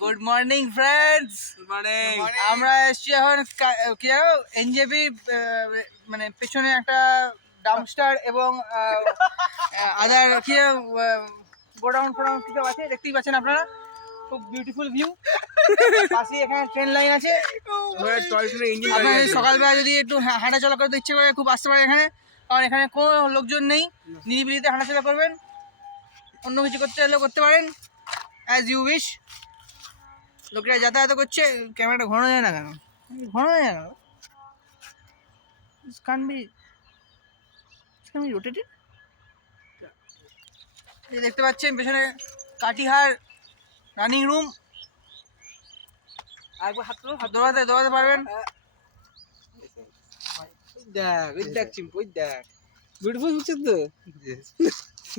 Good morning friends. আমরা এসছি এখন কি জানো এনজেপি মানে পেছনে একটা ডাম্পস্টার এবং আদার কি গোডাউন ফোডাউন কিছু আছে, দেখতেই পাচ্ছেন আপনারা। খুব বিউটিফুল ভিউ। পাশে এখানে ট্রেন লাইন আছে। আপনারা সকালবেলা যদি একটু হাঁটা চলা করতে ইচ্ছে করে খুব আসতে পারে এখানে, কারণ এখানে কোনো লোকজন নেই। নিরিবিলিতে হাঁটাচলা করবেন, অন্য কিছু করতে হলেও করতে পারেন অ্যাজ ইউ উইশ। লোকেরা যাতায়াত করছে। ক্যামেরাটা ঘন যায় না কেন? ঘন যায় না কেন? রোটেটেড। এই দেখতে পাচ্ছেন পেছনে কাটিহার রানিং রুম। একবার হাত দৌড়াতে পারবেন। দেখ চিম্পু, দেখ বিউটিফুল হচ্ছে তো।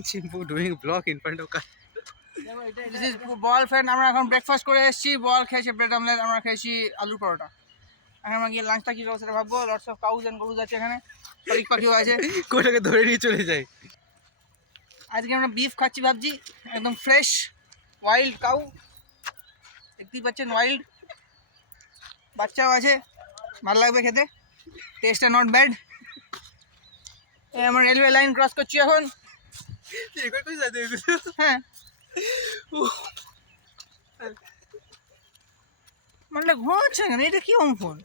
Chimpu doing blog in front of car. This is ball friend. আমরা এখন ব্রেকফাস্ট করে এসেছি। বল খেয়েছি ব্রেড অমলেট, আমরা খেয়েছি আলুর পরোটা। এখন আমরা গিয়ে লাঞ্চটা কী করবো সেটা ভাববো। লটস অফ কাউজ অ্যান্ড গরুজ আছে এখানে, শালিক পাখিও আছে। কোটাকে ধরে নিয়ে চলে যায়। আজকে আমরা বিফ খাচ্ছি ভাবছি, একদম ফ্রেশ ওয়াইল্ড কাউ। দেখতেই পাচ্ছেন ওয়াইল্ড। বাচ্চাও আছে, ভালো লাগবে খেতে। টেস্টটা নট ব্যাড। আমরা রেলওয়ে লাইন ক্রস করছি এখন। হ্যাঁ, মানে ঘুমাচ্ছে কেন? এটা কি অঙ্কন?